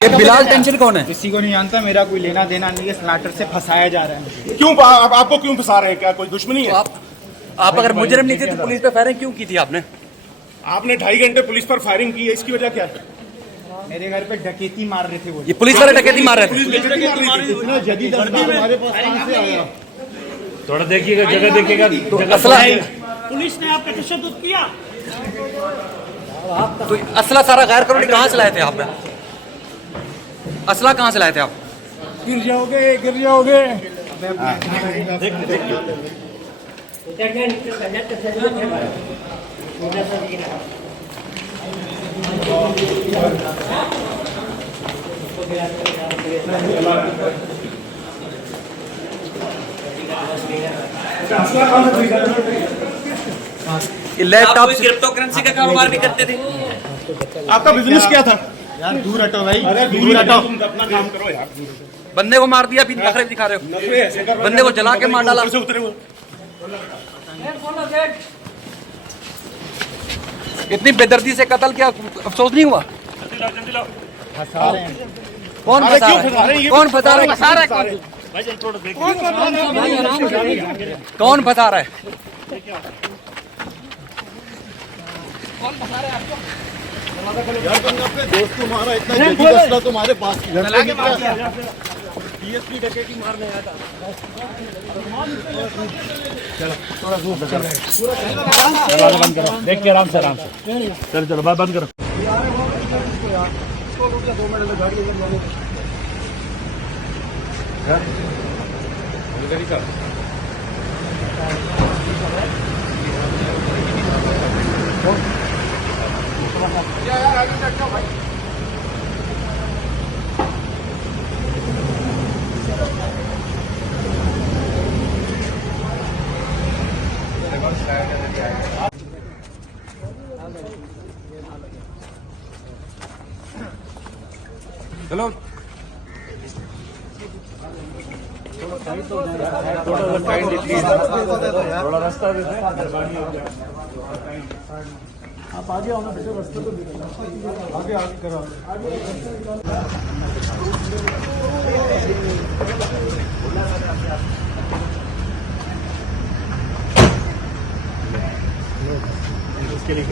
ये बिलाल टेंशन कौन है? किसी को नहीं जानता, मेरा कोई लेना देना नहीं है। स्नाटर से फंसाया जा रहा है। क्यों आपको क्यों फंसा रहे हैं? क्या कोई दुश्मनी है? तो आप अगर मुजरिम नहीं थे तो पुलिस पे फायरिंग क्यों की थी आपने? आपने 2.5 घंटे पुलिस पर फायरिंग की है, इसकी वजह क्या है? मेरे घर पे डकैती मार रहे थे वो। ये पुलिस वाले डकैती मार रहे थे। इतना जदीद हमारे पास कहां से आया? थोड़ा देखिएगा, जगह देखिएगा। तो असला पुलिस ने आप पे तशद्दुद किया। तो असला सारा गैर कानूनी कहाँ से लाए थे आपने? असला कहाँ से लाए थे आप? गिर जाओगे, गिर जाओगे। लैपटॉप क्रिप्टो करेंसी का कारोबार भी करते थे। आपका बिजनेस क्या था? यार दूर हटो भाई, दूर हटाओ, तुम अपना काम करो यार। बंदे को मार दिया, फिर नखरे दिखा रहे हो। नखरे ऐसे कर रहे हो, बंदे को जला के मार डाला। ऊपर से उतरे हुए। इतनी बेदर्दी से कत्ल किया, अफसोस नहीं हुआ? फंसा रहे हैं। कौन अरे फंसा क्यों रहा फंसा रहे हैं? है? ये कौन फंसा रहा है? कौन फंसा रहा है? यार तुमने अपने दोस्त को मारा, इतना जदीद असला तुम्हारे पास घर पे गिर गया। DSP डकैती मारने आया था। देख के आराम से चलो चलो बंद करो। चलो थोड़ा रास्ता दे दें, मेहरबानी होगी। आप आगे आओ ना बेटे, रास्ते तो आगे आगे करो। इसके लिए